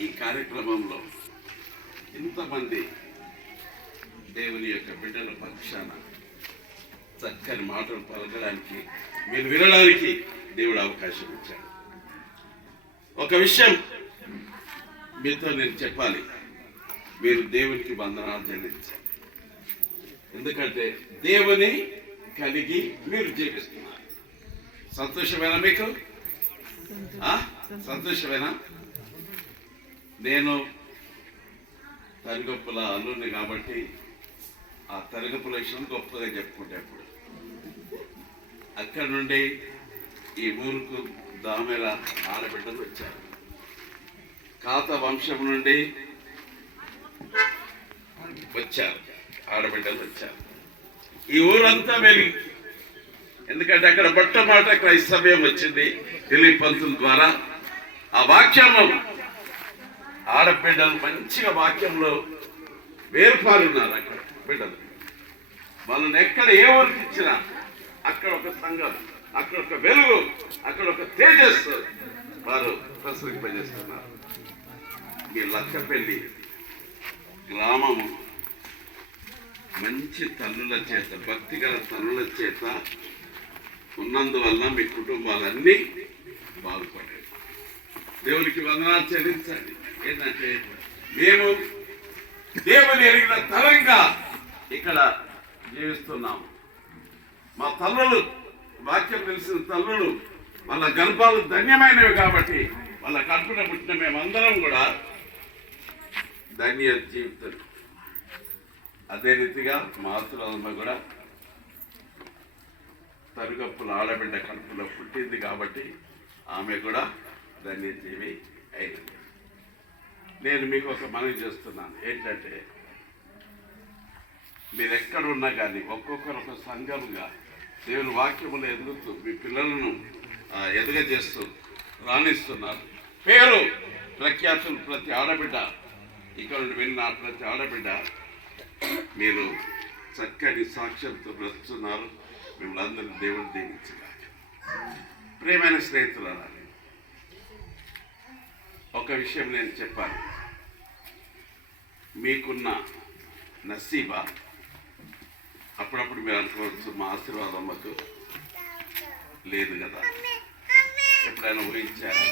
ఈ కార్యక్రమంలో ఇంతమంది దేవుని యొక్క బిడ్డల పక్షాన చక్కని మాటలు పలకడానికి, మీరు వినడానికి దేవుడు అవకాశం ఇచ్చాడు. ఒక విషయం మీతో నేను చెప్పాలి, మీరు దేవునికి వందనాలు చెల్లించాలి. ఎందుకంటే దేవుని కలిగి మీరు జీవిస్తున్నారు. సంతోషమేనా మీకు? సంతోషమేనా? నేను తరిగొప్పల అల్లుని కాబట్టి ఆ తరిగొప్పల విషయం గొప్పగా చెప్పుకుంటే అప్పుడు అక్కడి నుండి ఈ ఊరుకు దామెల ఆడబిడ్డలు వచ్చారు. కాత వంశం నుండి వచ్చారు, ఆడబిడ్డలు వచ్చారు. ఈ ఊరంతా వెలిగి, ఎందుకంటే అక్కడ మొట్టమొదట క్రైస్తవ్యం వచ్చింది దిలీప్ పంతుల ద్వారా. ఆ వాక్యము ఆడబిడ్డలు మంచిగా వాక్యంలో వేరుపారున్నారు. అక్కడ బిడ్డలు వాళ్ళని ఎక్కడ ఏ ఊరికి ఇచ్చినా అక్కడ ఒక సంఘం, అక్కడ ఒక వెలుగు, అక్కడ ఒక తేజస్సు వారు ప్రసరింపజేస్తున్నారు. మీ లక్కపల్లి గ్రామము మంచి తల్లుల చేత, భక్తిగల తల్లుల చేత ఉన్నందువల్ల మీ కుటుంబాలన్నీ బాగుపడాయి. దేవునికి వందనాలు చెల్లించండి. ఏంటంటే మేము దేవుని ఎరిగిన తరంగా ఇక్కడ జీవిస్తున్నాము. మా తల్లులు, వాక్యం తెలిసిన తల్లులు, వాళ్ళ గర్భాలు ధన్యమైనవి కాబట్టి వాళ్ళ కడుపున పుట్టిన మేమందరం కూడా ధన్య జీవితం. అదే రీతిగా మా ఆతులమ్మ కూడా తరుగప్పుల ఆడబిడ్డ కడుపులో పుట్టింది కాబట్టి ఆమె కూడా ధన్యజీవి అయింది. నేను మీకు ఒక మనవి చేస్తున్నాను, ఏంటంటే మీరు ఎక్కడున్నా కానీ ఒక్కొక్కరు ఒక సంఘంగా దేవుని వాక్యములు ఎదుగుతూ మీ పిల్లలను ఎదుగజేస్తూ రాణిస్తున్నారు. పేరు ప్రఖ్యాతులు ప్రతి ఆడబిడ్డ, ఇక్కడ నుండి విన్న ప్రతి ఆడబిడ్డ మీరు చక్కని సాక్ష్యంతో బ్రతుకుతున్నారు. మిమ్మల్ని అందరినీ దేవుడు దీవించగా. ప్రియమైన స్నేహితులారా, ఒక విషయం నేను చెప్పాను. మీకున్న నసీబా అప్పుడప్పుడు మీరు అనుకోవచ్చు, మా ఆశీర్వాదం మాకు లేదు కదా. ఎప్పుడైనా ఊహించారా?